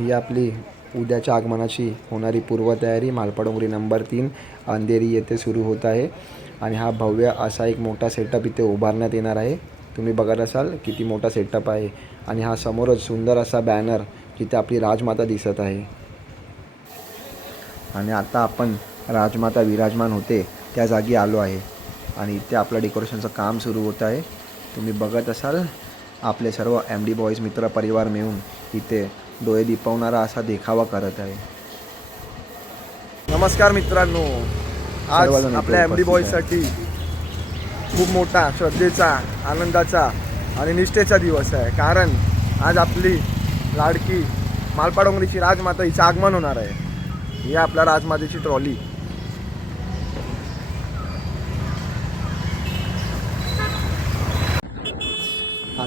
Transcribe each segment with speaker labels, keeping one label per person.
Speaker 1: ही आपली उद्याच्या आगमनाची होणारी पूर्वतयारी. मालपाडोंगरी नंबर तीन अंधेरी येथे सुरू होत आहे. आणि हा भव्य असा एक मोठा सेटअप इथे उभारण्यात येणार आहे. तुम्ही बघत असाल किती मोठा सेटअप आहे. आणि हा समोरच सुंदर असा बॅनर जिथे आपली राजमाता दिसत आहे. आणि आता आपण राजमाता विराजमान होते त्या जागी आलो आहे. आणि इथे आपलं डेकोरेशनचं काम सुरू होत आहे. तुम्ही बघत असाल आपले सर्व एम डी बॉईज मित्र परिवार मिळून इथे डोळे दिपवणारा असा देखावा करत आहे.
Speaker 2: नमस्कार मित्रांनो. आज आपल्या एम डी बॉयसाठी खूप मोठा श्रद्धेचा आनंदाचा आणि निष्ठेचा दिवस आहे. कारण आज आपली लाडकी मालपाडोंगरीची राजमाता हिचं आगमन होणार आहे. ही आपल्या राजमातेची ट्रॉली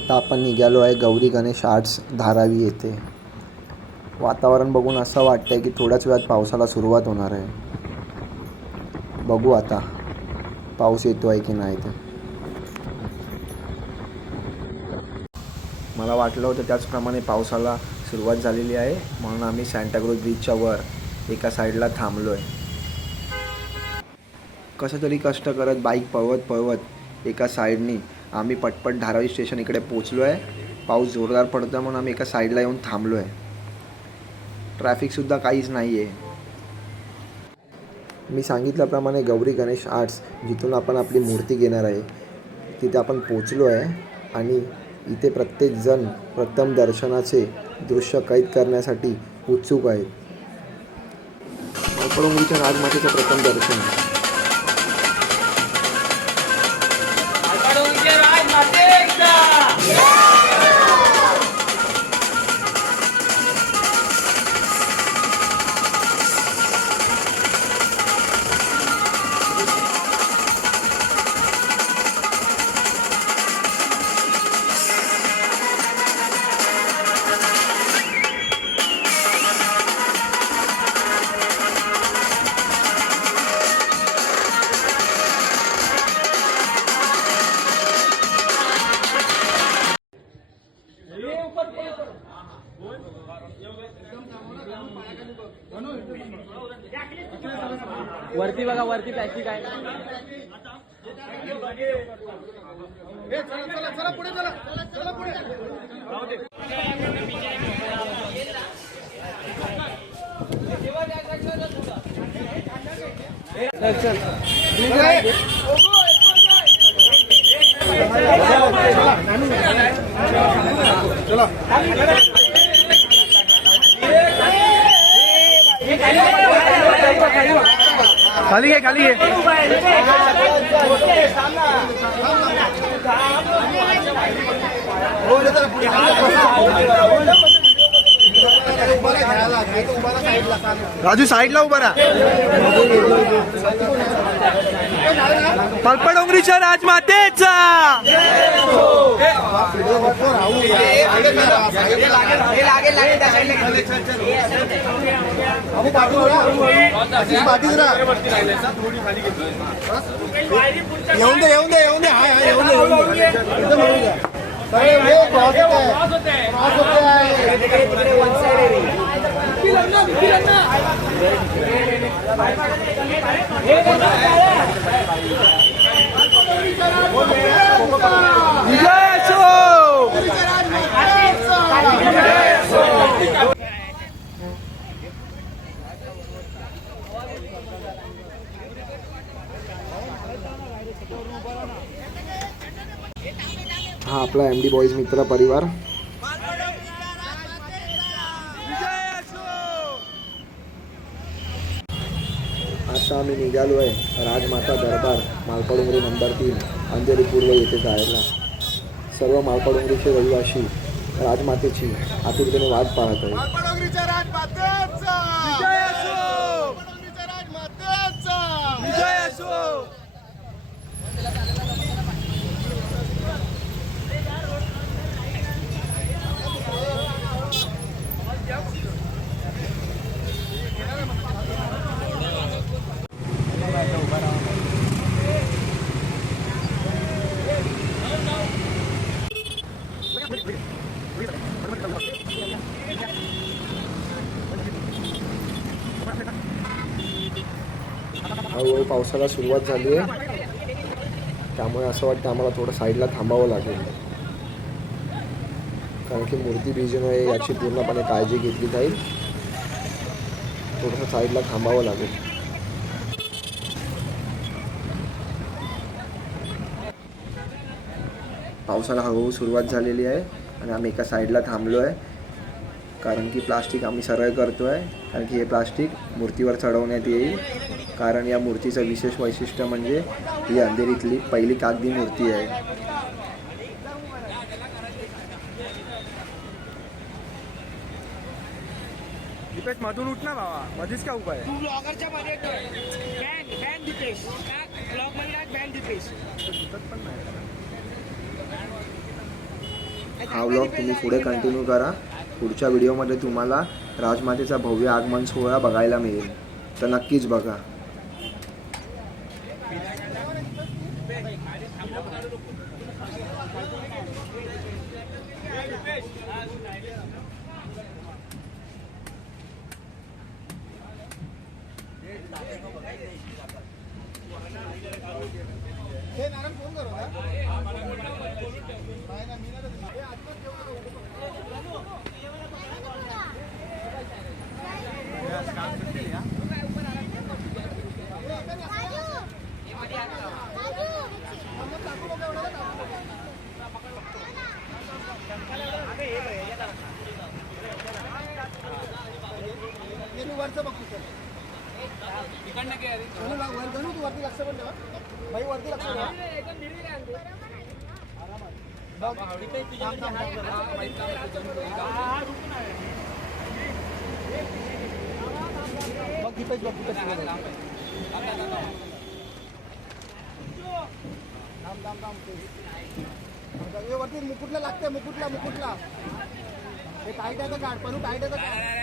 Speaker 1: आता आपण निघालो आहे गौरी गणेश आर्ट्स धारावी येथे. वातावरण बघून असं वाटतंय की थोड्याच वेळात पावसाला सुरुवात होणार आहे. बघू आता पाऊस येतो आहे की नाही ते. मला वाटलं होतं त्याचप्रमाणे पावसाला सुरुवात झालेली आहे म्हणून आम्ही सँटाक्रूज बीचच्या वर एका साईडला थांबलो आहे कसं तरी कष्ट करत बाईक पळवत पळवत एका साईडनी आम्ही पटपट धारावी स्टेशन इकडे पोचलो आहे पाऊस जोरदार पडतो म्हणून आम्ही एका साईडला येऊन थांबलो आहे ट्रॅफिकसुद्धा काहीच नाही आहे मी सांगितल्याप्रमाणे गौरी गणेश आर्ट्स जिथून आपण आपली मूर्ती घेणार आहे तिथे आपण पोचलो आहे आणि इथे प्रत्येकजण प्रथम दर्शनाचे दृश्य कैद करण्यासाठी उत्सुक आहेत. मालपडोंगरीच्या राजमातेचं प्रथम दर्शन.
Speaker 3: वरती बघा वरती प्लॅस्टिक आहे. चल चल.
Speaker 2: खाली घे खाली घे राजू साईडला उभा राहा पल्पडोंगरीच्या राजमातेचा लागेल
Speaker 4: येऊन दे येऊन दे येऊन दे. हाय हाय येऊन दे येऊन दे. एकदम येऊन हे क्रॉस होते आहे. क्रॉस होते आहे.
Speaker 2: विजय असो!
Speaker 1: हा आपला एम डी बॉईज मित्र परिवार. आता आम्ही निघालो आहे राजमाता दरबार मालपाडोंगरी नंबर तीन अंधेरी पूर्व येथे जायला. सर्व मालपाडोंगरीचे रहिवाशी राजमातेची आतुरतेने वाट पाहत
Speaker 4: राजमातेचा!
Speaker 1: हळूहळू पावसाला सुरुवात झाली आहे. त्यामुळे असं वाटतं आम्हाला थोडं साईडला थांबावं लागेल. कारण की मूर्ती भिजू याची पूर्णपणे काळजी घेतली जाईल. थोडंसं साईडला थांबावं लागेल. पावसाला हळूहळू सुरुवात झालेली आहे आणि आम्ही एका साईडला थांबलो आहे कारण की प्लास्टिक आम्ही सरळ करतो आहे कारण की हे प्लास्टिक मूर्तीवर चढवण्यात येईल. कारण या मूर्तीचं विशेष वैशिष्ट्य म्हणजे ही अंधेरीतली पहिली कागदी मूर्ती आहे.
Speaker 2: दीपेश मधून उठ ना बाबा. मधीच का उभा आहे?
Speaker 4: तू ब्लॉगरच्या मध्ये बॅन बॅन दीपेश. ब्लॉगमध्ये बॅन दीपेश.
Speaker 1: हा व्लॉग तुम्ही पुढे कंटिन्यू करा. पुढच्या व्हिडिओमध्ये तुम्हाला राजमातेचा भव्य आगमन सोहळा बघायला मिळेल. तर नक्कीच बघा.
Speaker 4: हे नारायण फोन करू. ना मी नाही हे आजकाल जेवण हे मी वरचं बघतो सर वर- तू वरती लक्ष पण ठेवा. भाई वरती लक्ष ठेवा. बघ. थांब, थांब, थांब. बघ दीपेश बघ कुठं सुरू आहे. थांब थांब थांब हे वरती मुकुटला लागतंय मुकुटला मुकुटला. हे टाईट आहे तर काढ पण टाईट आहे तर काढ.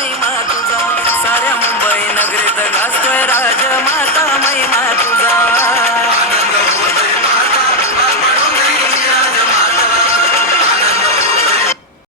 Speaker 4: my mind.